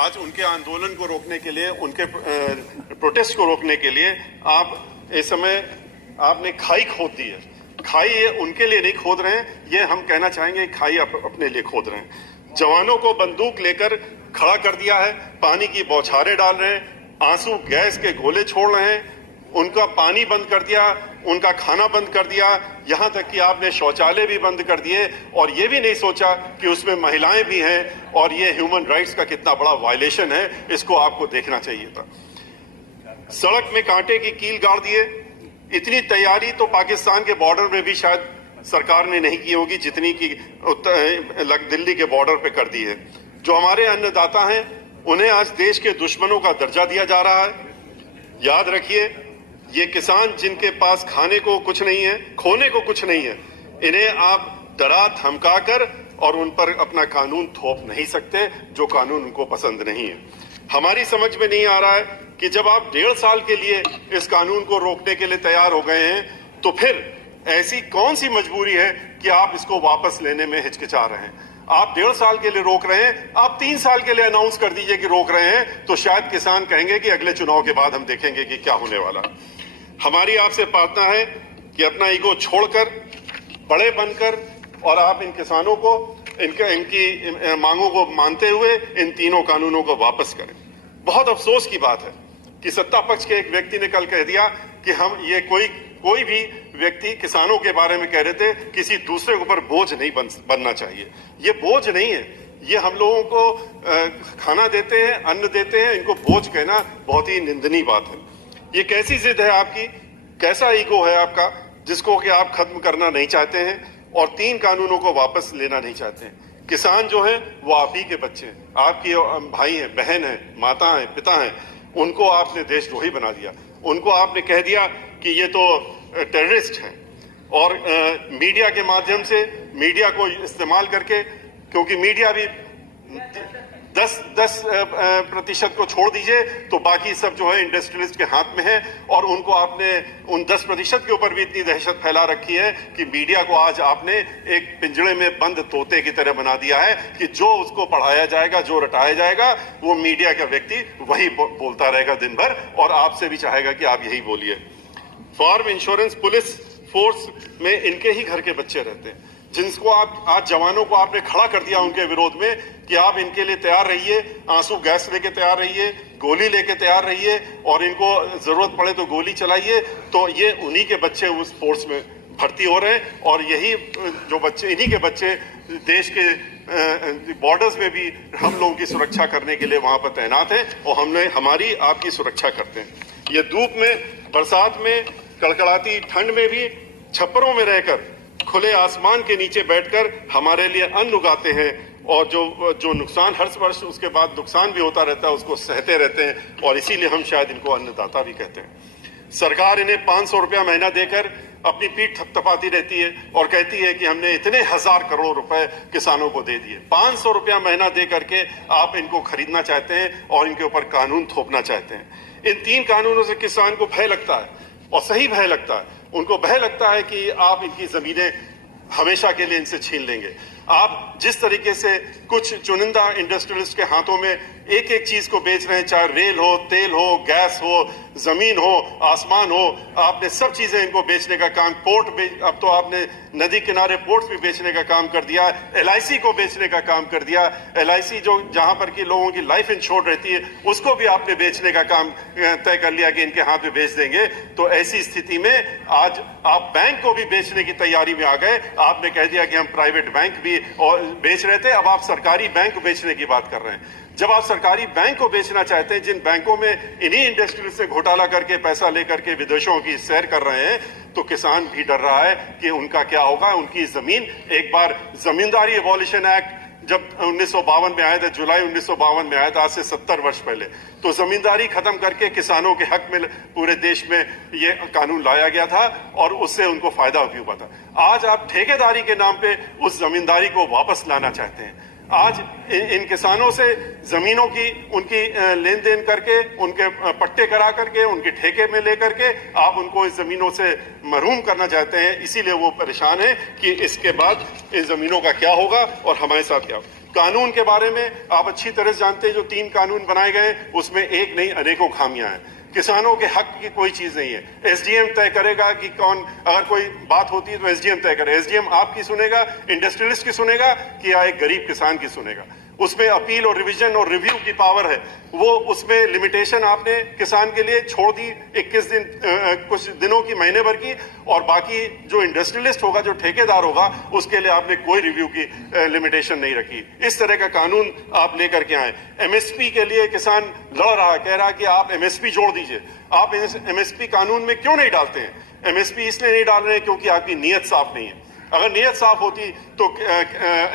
आज उनके आंदोलन को रोकने के लिए, उनके प्रोटेस्ट को रोकने के लिए आप इस समय आपने खाई खोद दी है। खाई ये उनके लिए नहीं खोद रहे हैं, ये हम कहना चाहेंगे खाई अपने लिए खोद रहे हैं। जवानों को बंदूक लेकर खड़ा कर दिया है, पानी की बौछारें डाल रहे हैं, आंसू गैस के गोले छोड़ रहे हैं, उनका पानी बंद कर दिया, उनका खाना बंद कर दिया, यहां तक कि आपने शौचालय भी बंद कर दिए और ये भी नहीं सोचा कि उसमें महिलाएं भी हैं और ये ह्यूमन राइट्स का कितना बड़ा वायलेशन है, इसको आपको देखना चाहिए था। सड़क में कांटे की कील गाड़ दिए। इतनी तैयारी तो पाकिस्तान के बॉर्डर में भी शायद सरकार ने नहीं की होगी जितनी की दिल्ली के बॉर्डर पे कर दी है। जो हमारे अन्नदाता हैं उन्हें आज देश के दुश्मनों का दर्जा दिया जा रहा है। याद रखिए, ये किसान जिनके पास खाने को कुछ नहीं है, खोने को कुछ नहीं है, इन्हें आप डरा धमका कर और उन पर अपना कानून थोप नहीं सकते जो कानून उनको पसंद नहीं है। हमारी समझ में नहीं आ रहा है कि जब आप 1.5 साल के लिए इस कानून को रोकने के लिए तैयार हो गए हैं तो फिर ऐसी कौन सी मजबूरी है कि आप इसको वापस लेने में हिचकिचा रहे हैं। आप 1.5 साल के लिए रोक रहे हैं, आप 3 साल के लिए अनाउंस कर दीजिए कि रोक रहे हैं, तो शायद किसान कहेंगे कि अगले चुनाव के बाद हम देखेंगे कि क्या होने वाला। हमारी आपसे प्रार्थना है कि अपना ईगो छोड़कर, बड़े बनकर और आप इन किसानों को इनकी मांगों को मानते हुए इन तीनों कानूनों को वापस करें। बहुत अफसोस की बात है कि सत्ता पक्ष के एक व्यक्ति ने कल कह दिया कि हम ये कोई भी व्यक्ति किसानों के बारे में कह रहे थे किसी दूसरे के ऊपर बोझ नहीं बनना चाहिए। ये बोझ नहीं है, ये हम लोगों को खाना देते हैं, अन्न देते हैं, इनको बोझ कहना बहुत ही निंदनीय बात है। ये कैसी जिद है आपकी, कैसा ईगो है आपका जिसको कि आप खत्म करना नहीं चाहते हैं और 3 कानूनों को वापस लेना नहीं चाहते हैं। किसान जो हैं वो आप ही के बच्चे हैं, आपके भाई हैं, बहन हैं, माता हैं, पिता हैं, उनको आपने देशद्रोही बना दिया। उनको आपने कह दिया कि ये तो टेररिस्ट हैं और मीडिया के माध्यम से, मीडिया को इस्तेमाल करके, क्योंकि मीडिया भी 10% को छोड़ दीजिए तो बाकी सब जो है इंडस्ट्रियलिस्ट के हाथ में है और उनको आपने उन 10% के ऊपर भी इतनी दहशत फैला रखी है कि मीडिया को आज आपने एक पिंजड़े में बंद तोते की तरह बना दिया है कि जो उसको पढ़ाया जाएगा, जो रटाया जाएगा, वो मीडिया का व्यक्ति वही बोलता रहेगा दिन भर और आपसे भी चाहेगा कि आप यही बोलिए। फार्म इंश्योरेंस पुलिस फोर्स में इनके ही घर के बच्चे रहते हैं, जिनको आप आज जवानों को आपने खड़ा कर दिया उनके विरोध में कि आप इनके लिए तैयार रहिए, आंसू गैस लेके तैयार रहिए, गोली लेके तैयार रहिए और इनको जरूरत पड़े तो गोली चलाइए। तो ये उन्हीं के बच्चे उस फोर्स में भर्ती हो रहे हैं और यही जो बच्चे, इन्हीं के बच्चे देश के बॉर्डर्स में भी हम लोगों की सुरक्षा करने के लिए वहां पर तैनात हैं और हमारी आपकी सुरक्षा करते हैं। ये धूप में, बरसात में, कड़कड़ाती ठंड में भी छप्परों में रहकर, खुले आसमान के नीचे बैठकर हमारे लिए अन्न उगाते हैं और जो नुकसान हर वर्ष उसके बाद नुकसान भी होता रहता है उसको सहते रहते हैं और इसीलिए हम शायद इनको अन्नदाता भी कहते हैं। सरकार इन्हें 500 रुपया महीना देकर अपनी पीठ थपथपाती रहती है और कहती है कि हमने इतने 1000 करोड़ रुपए किसानों को दे दिए। 500 रुपया महीना दे करके आप इनको खरीदना चाहते हैं और इनके ऊपर कानून थोपना चाहते हैं। इन 3 कानूनों से किसान को भय लगता है और सही भय लगता है। उनको भय लगता है कि आप इनकी जमीनें हमेशा के लिए इनसे छीन लेंगे। आप जिस तरीके से कुछ चुनिंदा इंडस्ट्रियलिस्ट के हाथों में एक एक चीज को बेच रहे हैं, चाहे रेल हो, तेल हो, गैस हो, जमीन हो, आसमान हो, आपने सब चीजें इनको बेचने का काम, अब तो आपने नदी किनारे पोर्ट्स भी बेचने का काम कर दिया, LIC को बेचने का काम कर दिया। LIC जो जहां पर की लोगों की लाइफ इंश्योर्ड रहती है उसको भी आपने बेचने का काम तय कर लिया कि इनके हाथ में बेच देंगे। तो ऐसी स्थिति में आज आप बैंक को भी बेचने की तैयारी में आ गए। आपने कह दिया कि हम प्राइवेट बैंक भी और बेच रहे थे, अब आप सरकारी बैंक बेचने की बात कर रहे हैं। जब आप सरकारी बैंक को बेचना चाहते हैं, जिन बैंकों में इन्हीं इंडस्ट्री से घोटाला करके पैसा लेकर के विदेशों की सैर कर रहे हैं, तो किसान भी डर रहा है कि उनका क्या होगा। उनकी जमीन, एक बार जमींदारी एबॉलिशन एक्ट जब 1952 में आया था, जुलाई 1952 में आया था, आज से 70 वर्ष पहले, तो जमींदारी खत्म करके किसानों के हक में पूरे देश में ये कानून लाया गया था और उससे उनको फायदा भी हुआ था। आज आप ठेकेदारी के नाम पे उस जमींदारी को वापस लाना चाहते हैं। आज इन किसानों से जमीनों की उनकी लेन देन करके, उनके पट्टे करा करके, उनके ठेके में लेकर के आप उनको इस जमीनों से महरूम करना चाहते हैं। इसीलिए वो परेशान है कि इसके बाद इन जमीनों का क्या होगा और हमारे साथ क्या होगा। कानून के बारे में आप अच्छी तरह से जानते हैं, जो 3 कानून बनाए गए उसमें एक नहीं अनेकों खामियां हैं। किसानों के हक की कोई चीज नहीं है। एसडीएम तय करेगा कि कौन, अगर कोई बात होती है तो एसडीएम तय करे। एसडीएम आपकी सुनेगा, इंडस्ट्रियलिस्ट की सुनेगा कि या एक गरीब किसान की सुनेगा? उसमें अपील और रिवीजन और रिव्यू की पावर है, वो उसमें लिमिटेशन आपने किसान के लिए छोड़ दी 21 दिन, कुछ दिनों की, महीने भर की, और बाकी जो इंडस्ट्रियलिस्ट होगा, जो ठेकेदार होगा, उसके लिए आपने कोई रिव्यू की लिमिटेशन नहीं रखी। इस तरह का कानून आप लेकर के आए। एमएसपी के लिए किसान लड़ रहा है, कह रहा है कि आप एमएसपी जोड़ दीजिए। आप एमएसपी कानून में क्यों नहीं डालते हैं? एमएसपी इसलिए नहीं डाल रहे हैं क्योंकि आपकी नीयत साफ नहीं है। अगर नीयत साफ होती तो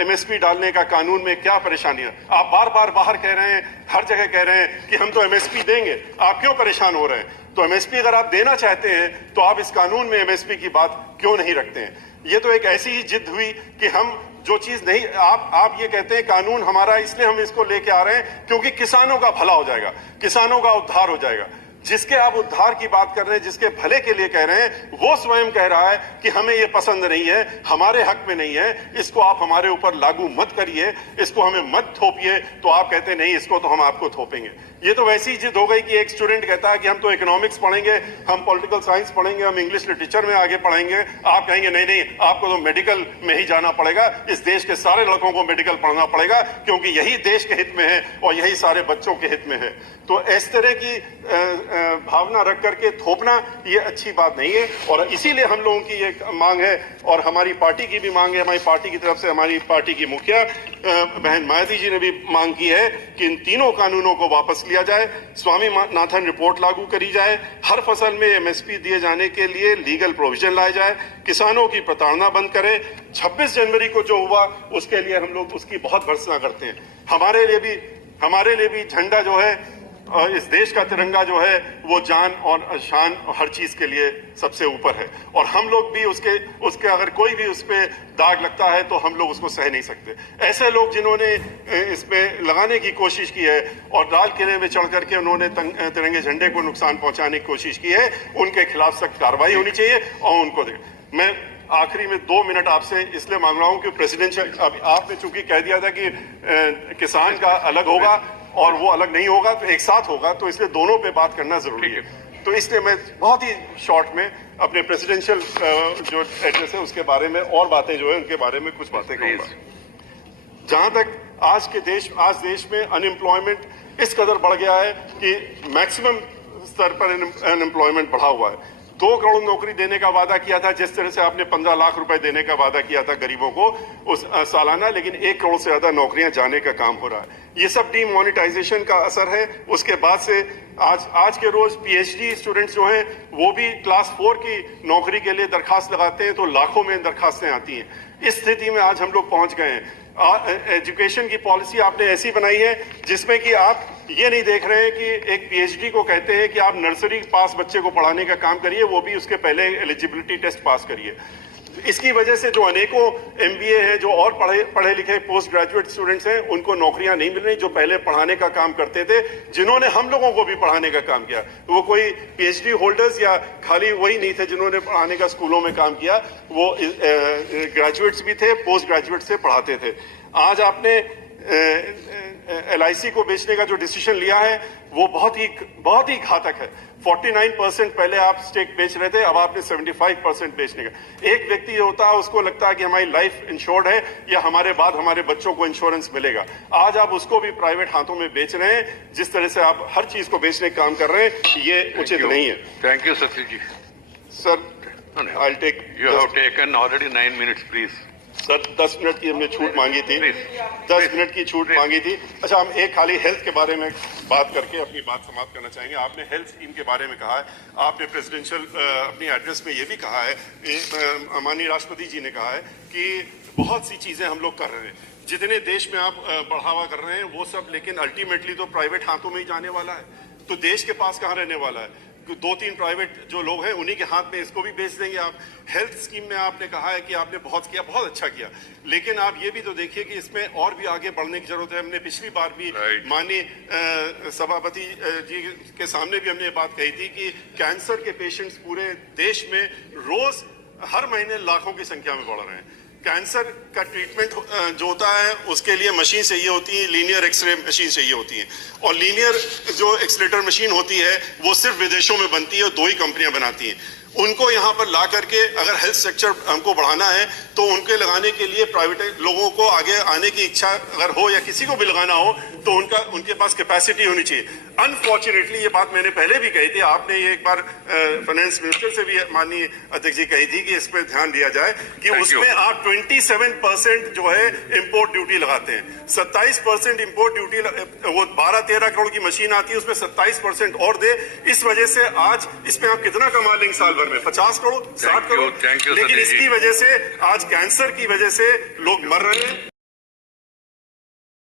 एमएसपी डालने का कानून में क्या परेशानी है? आप बार बार बाहर कह रहे हैं, हर जगह कह रहे हैं कि हम तो एमएसपी देंगे, आप क्यों परेशान हो रहे हैं? तो एमएसपी अगर आप देना चाहते हैं तो आप इस कानून में एमएसपी की बात क्यों नहीं रखते हैं? ये तो एक ऐसी ही जिद हुई कि हम जो चीज नहीं, आप ये कहते हैं कानून हमारा, इसलिए हम इसको लेके आ रहे हैं क्योंकि किसानों का भला हो जाएगा, किसानों का उद्धार हो जाएगा। जिसके आप उद्धार की बात कर रहे हैं, जिसके भले के लिए कह रहे हैं, वो स्वयं कह रहा है कि हमें ये पसंद नहीं है, हमारे हक में नहीं है, इसको आप हमारे ऊपर लागू मत करिए, इसको हमें मत थोपिए। तो आप कहते हैं नहीं, इसको तो हम आपको थोपेंगे। ये तो वैसी ही जिद हो गई कि एक स्टूडेंट कहता है कि हम तो इकोनॉमिक्स पढ़ेंगे, हम पॉलिटिकल साइंस पढ़ेंगे, हम इंग्लिश लिटरेचर में आगे पढ़ेंगे। आप कहेंगे नहीं नहीं, आपको तो मेडिकल में ही जाना पड़ेगा, इस देश के सारे लड़कों को मेडिकल पढ़ना पड़ेगा क्योंकि यही देश के हित में है और यही सारे बच्चों के हित में है। तो इस तरह की भावना रख करके थोपना ये अच्छी बात नहीं है। और इसीलिए हम लोगों की ये मांग है और हमारी पार्टी की भी मांग है, हमारी पार्टी की तरफ से हमारी पार्टी की मुखिया बहन मायावती जी ने भी मांग की है कि इन तीनों कानूनों को वापस लिया जाए, स्वामीनाथन रिपोर्ट लागू करी जाए, हर फसल में एमएसपी दिए जाने के लिए लीगल प्रोविजन लाए जाए, किसानों की प्रताड़ना बंद करें। 26 जनवरी को जो हुआ उसके लिए हम लोग उसकी बहुत भर्त्सना करते हैं। हमारे लिए भी झंडा जो है, इस देश का तिरंगा जो है, वो जान और शान और हर चीज के लिए सबसे ऊपर है। और हम लोग भी उसके अगर कोई भी उस पे दाग लगता है तो हम लोग उसको सह नहीं सकते। ऐसे लोग जिन्होंने इस पे लगाने की कोशिश की है और लाल किले में चढ़ करके उन्होंने तिरंगे झंडे को नुकसान पहुंचाने की कोशिश की है, उनके खिलाफ सख्त कार्रवाई होनी चाहिए और उनको मैं आखिरी में 2 मिनट आपसे इसलिए मांग रहा हूं कि प्रेसिडेंशियल, अब आपने चूंकि कह दिया था कि किसान का अलग होगा और वो अलग नहीं होगा, तो एक साथ होगा, तो इसलिए दोनों पे बात करना जरूरी है। तो इसलिए मैं बहुत ही शॉर्ट में अपने प्रेसिडेंशियल जो एड्रेस है उसके बारे में और बातें जो है उनके बारे में कुछ बातें कहूंगा। जहां तक आज देश में अनएम्प्लॉयमेंट इस कदर बढ़ गया है कि मैक्सिमम स्तर पर अनएम्प्लॉयमेंट बढ़ा हुआ है। 2 करोड़ नौकरी देने का वादा किया था, जिस तरह से आपने 15 लाख रुपए देने का वादा किया था गरीबों को उस सालाना, लेकिन 1 करोड़ से ज्यादा नौकरियां जाने का काम हो रहा है। ये सब डीमोनेटाइजेशन का असर है। उसके बाद से आज के रोज पीएचडी स्टूडेंट्स जो हैं वो भी क्लास 4 की नौकरी के लिए दरखास्त लगाते हैं तो लाखों में दरखास्तें आती हैं। इस स्थिति में आज हम लोग पहुंच गए हैं। एजुकेशन की पॉलिसी आपने ऐसी बनाई है जिसमें कि आप ये नहीं देख रहे हैं कि एक पीएचडी को कहते हैं कि आप नर्सरी पास बच्चे को पढ़ाने का काम करिए, वो भी उसके पहले एलिजिबिलिटी टेस्ट पास करिए। इसकी वजह से जो अनेकों एमबीए हैं, जो और पढ़े लिखे पोस्ट ग्रेजुएट स्टूडेंट्स हैं, उनको नौकरियां नहीं मिल रही, जो पहले पढ़ाने का काम करते थे, जिन्होंने हम लोगों को भी पढ़ाने का काम किया। वो कोई पीएचडी होल्डर्स या खाली वही नहीं थे जिन्होंने पढ़ाने का स्कूलों में काम किया, वो ग्रेजुएट्स भी थे, पोस्ट ग्रेजुएट से पढ़ाते थे। आज आपने एलआईसी को बेचने का जो डिसीजन लिया है वो बहुत ही घातक है। 49% पहले आप स्टेक बेच रहे थे, अब आपने 75% बेचने का। एक व्यक्ति होता है उसको लगता है कि हमारी लाइफ इंश्योर्ड है या हमारे बाद हमारे बच्चों को इंश्योरेंस मिलेगा। आज आप उसको भी प्राइवेट हाथों में बेच रहे हैं। जिस तरह से आप हर चीज को बेचने का काम कर रहे हैं, ये उचित नहीं है। थैंक यू सचिव जी। Sir I take, you have taken already 9 minutes please. Sir 10 minute की हमने छूट मांगी थी, 10 मिनट की छूट मांगी थी। अच्छा, हम एक खाली हेल्थ के बारे में बात करके अपनी बात समाप्त करना चाहेंगे। आपने हेल्थ स्कीम के बारे में कहा है, आपने प्रेसिडेंशियल अपनी एड्रेस में ये भी कहा है, माननीय राष्ट्रपति जी ने कहा है कि बहुत सी चीजें हम लोग कर रहे हैं, जितने देश में आप बढ़ावा कर रहे हैं वो सब, लेकिन अल्टीमेटली तो प्राइवेट हाथों में ही जाने वाला है। तो देश के पास कहाँ रहने वाला है? 2-3 प्राइवेट जो लोग हैं उन्हीं के हाथ में इसको भी बेच देंगे आप। हेल्थ स्कीम में आपने कहा है कि आपने बहुत किया, बहुत अच्छा किया, लेकिन आप ये भी तो देखिए कि इसमें और भी आगे बढ़ने की जरूरत है। हमने पिछली बार भी माननीय सभापति जी के सामने भी हमने ये बात कही थी कि कैंसर के पेशेंट्स पूरे देश में रोज हर महीने लाखों की संख्या में बढ़ रहे हैं। कैंसर का ट्रीटमेंट जो होता है उसके लिए मशीन चाहिए होती है, लीनियर एक्सरे मशीन चाहिए होती है, और लीनियर जो एक्सलेटर मशीन होती है वो सिर्फ विदेशों में बनती है और 2 ही कंपनियां बनाती हैं। उनको यहाँ पर ला करके अगर हेल्थ सेक्टर हमको बढ़ाना है तो उनके लगाने के लिए प्राइवेट लोगों को आगे आने की इच्छा अगर हो या किसी को भी लगाना हो तो उनके पास कैपेसिटी होनी चाहिए। अनफॉर्चुनेटली ये बात मैंने पहले भी कही थी, आपने ये एक बार फाइनेंस मिनिस्टर से भी माननीय अध्यक्ष जी कही थी कि इस पर ध्यान दिया जाए कि उसमें आप 27% जो है इंपोर्ट ड्यूटी लगाते हैं, 27% इंपोर्ट ड्यूटी, वो 12-13 करोड़ की मशीन आती है उसमें 27% और दे। इस वजह से आज इसमें आप कितना कमा लेंगे साल भर में? 50 करोड़, 60 करोड़। लेकिन इसकी वजह से आज कैंसर की वजह से लोग मर रहे हैं।